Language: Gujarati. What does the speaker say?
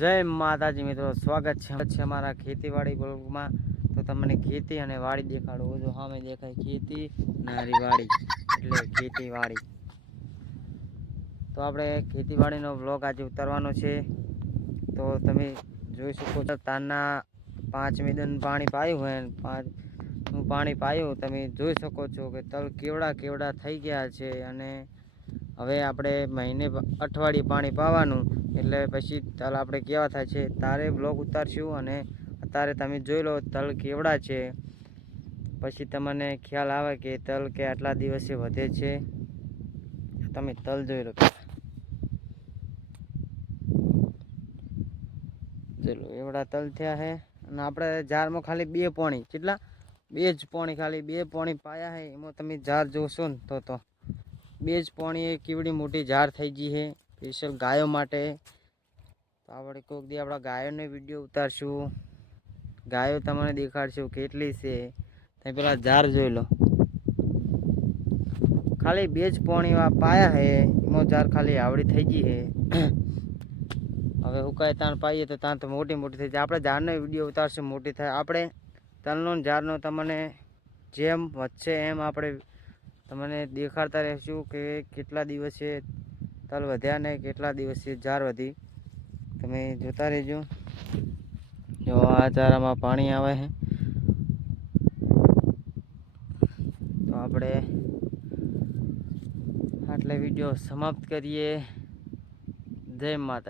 જય માતાજી મિત્રો, સ્વાગત છે છે અમારા ખેતીવાડી બ્લોગમાં. તો તમને ખેતી અને વાડી દેખાડું. જો સામે દેખાય ખેતી, નારીવાડી વાડી એટલે ખેતીવાડી. તો આપણે ખેતીવાડીનો બ્લોગ આજે ઉતારવાનો છે. તો તમે જોઈ શકો છો. તારના પાંચ મિદન પાણી પાયું હોય પાંચનું પાણી પાયું, તમે જોઈ શકો છો કે તલ કેવડા કેવડા થઈ ગયા છે અને હવે આપણે મહિને અઠવાડિયે પાણી પાવાનું. એટલે પછી તલ આપણે કેવા થાય છે, તારે બ્લોગ ઉતારશું અને અત્યારે તમે જોઈ લો તલ કેવડા છે. પછી તમને ખ્યાલ આવે કે તલ કે આટલા દિવસે વધે છે. તમે તલ જોઈ લો. ચલો એવડા તલ થયા છે અને આપણે જારમાં ખાલી બે પોણી. કેટલા? બે જ પોણી ખાલી. બે પોણી પાયા છે એમાં તમે જાર જોશો ને તો તો. બે જ પોણી એ કેવડી મોટી જાર થઈ ગઈ છે સ્પેશિયલ ગાયો માટે. તો આપણે કોઈક દી આપણા ગાયોને વીડિયો ઉતારશું. ગાયો તમને દેખાડશું કેટલી છે. તમે પેલા જાર જોઈ લો. ખાલી બે જ પોણી પાયા છે એમાં જાર ખાલી આવડી થઈ ગઈ છે હવે ઉકાય તાણ પાઈએ તો તાણ તો મોટી મોટી થઈ જાય. આપણે ઝાડનો વીડિયો ઉતારશું, મોટી થાય. આપણે તલનો ઝાડનો તમને જેમ વધશે એમ આપણે તમને દેખાડતા રહેશું કે કેટલા દિવસે તલ વધ્યા ને કેટલા દિવસે ઝાડ વધી. તમે જોતા રહેજો. જો આ ચારામાં પાણી આવે છે. તો આપણે આટલે વીડિયો સમાપ્ત કરીએ. જય માતા